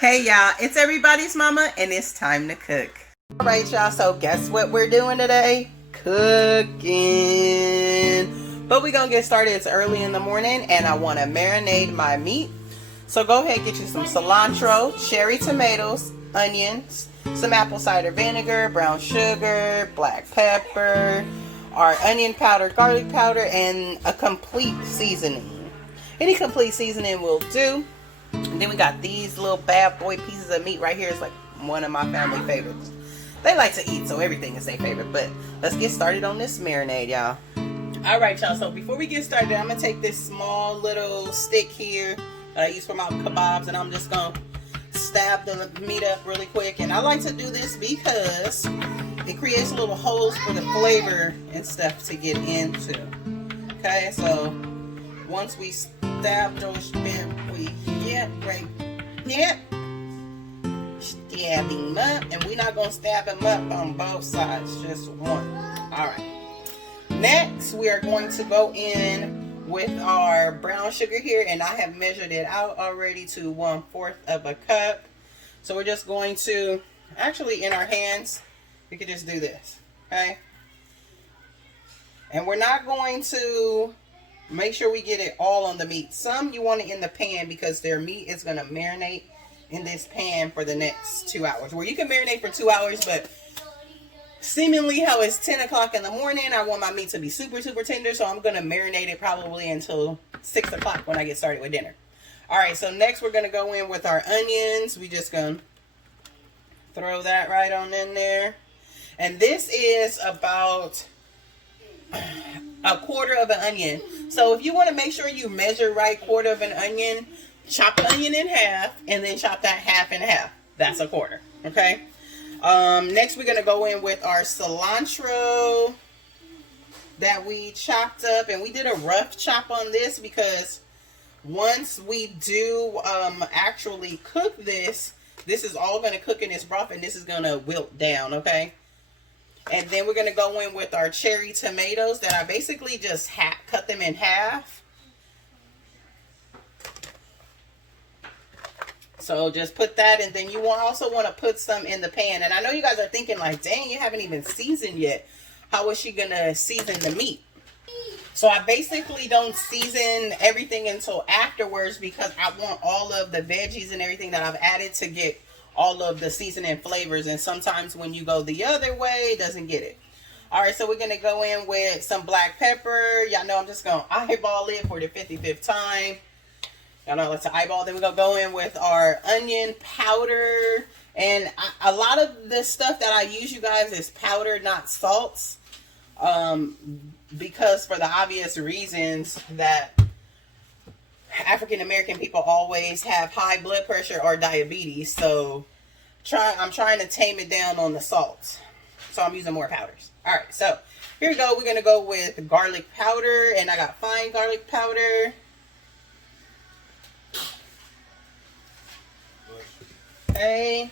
Hey y'all, it's everybody's mama and it's time to cook. Alright y'all, so guess what we're doing today? Cooking. But we're gonna get started. It's early in the morning and I want to marinate my meat. So go ahead, get you some cilantro, cherry tomatoes, onions, some apple cider vinegar, brown sugar, black pepper, our onion powder, garlic powder, and a complete seasoning. Any complete seasoning will do. And then we got these little bad boy pieces of meat right here. It's like one of my family favorites. They like to eat, so everything is their favorite. But let's get started on this marinade, y'all. Alright, y'all. So before we get started, I'm going to take this small little stick here that I use for my kebabs. And I'm just going to stab the meat up really quick. And I like to do this because it creates little holes for the flavor and stuff to get into. Okay, so once we stab those bit, we get right here. Stab him up, and we're not gonna stab him up on both sides, just one. Alright. Next, we are going to go in with our brown sugar here, and I have measured it out already to 1/4 of a cup. So we're just going to, actually in our hands, we could just do this, okay? And we're not going to make sure we get it all on the meat. Some you want it in the pan because their meat is going to marinate in this pan for the next 2 hours. Where you can marinate for 2 hours, but seemingly how it's 10 o'clock in the morning, I want my meat to be super, super tender. So I'm going to marinate it probably until 6 o'clock when I get started with dinner. Alright, so next we're going to go in with our onions. We just going to throw that right on in there. And this is about 1/4 of an onion. So if you want to make sure you measure right, 1/4 of an onion, chop the onion in half and then chop that half in half. That's 1/4. Okay. Next we're gonna go in with our cilantro that we chopped up, and we did a rough chop on this because once we do actually cook this is all gonna cook in this broth and this is gonna wilt down. Okay. And then we're going to go in with our cherry tomatoes that I basically just cut them in half. So just put that, and then you also want to put some in the pan. And I know you guys are thinking like, dang, you haven't even seasoned yet. How is she going to season the meat? So I basically don't season everything until afterwards because I want all of the veggies and everything that I've added to get all of the seasoning flavors, and sometimes when you go the other way, it doesn't get it. All right, so we're gonna go in with some black pepper. Y'all know I'm just gonna eyeball it for the 55th time. Y'all know I like to eyeball. Then we're gonna go in with our onion powder, and a lot of the stuff that I use, you guys, is powder, not salts, because for the obvious reasons that African American people always have high blood pressure or diabetes, so I'm trying to tame it down on the salts. So I'm using more powders. Alright, so here we go. We're going to go with garlic powder, and I got fine garlic powder. Okay.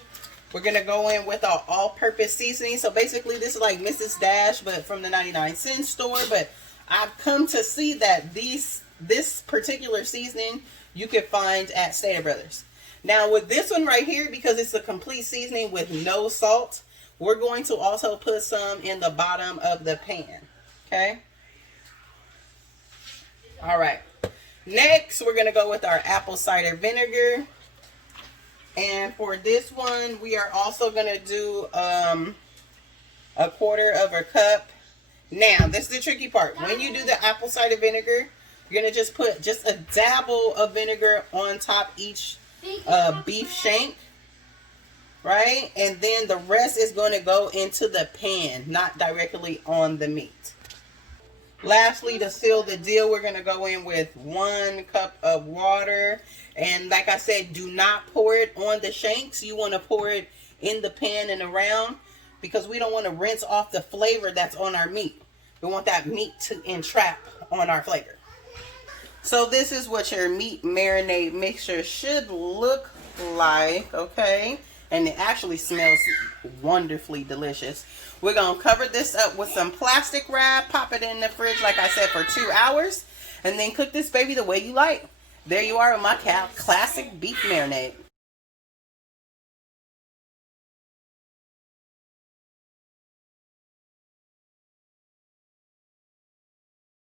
We're going to go in with our all-purpose seasoning. So basically this is like Mrs. Dash, but from the 99-cent store. But I've come to see that this particular seasoning you can find at Stater Brothers. Now with this one right here, because it's a complete seasoning with no salt, we're going to also put some in the bottom of the pan. Okay. All right. Next, we're going to go with our apple cider vinegar. And for this one, we are also going to do 1/4 of a cup. Now, this is the tricky part. When you do the apple cider vinegar, you're going to just put just a dabble of vinegar on top each beef shank, right? And then the rest is going to go into the pan, not directly on the meat. Lastly, to seal the deal, we're going to go in with 1 cup of water. And like I said, do not pour it on the shanks. You want to pour it in the pan and around because we don't want to rinse off the flavor that's on our meat. We want that meat to entrap on our flavor. So this is what your meat marinade mixture should look like, okay? And it actually smells wonderfully delicious. We're going to cover this up with some plastic wrap, pop it in the fridge, like I said, for 2 hours, and then cook this baby the way you like. There you are with my classic beef marinade.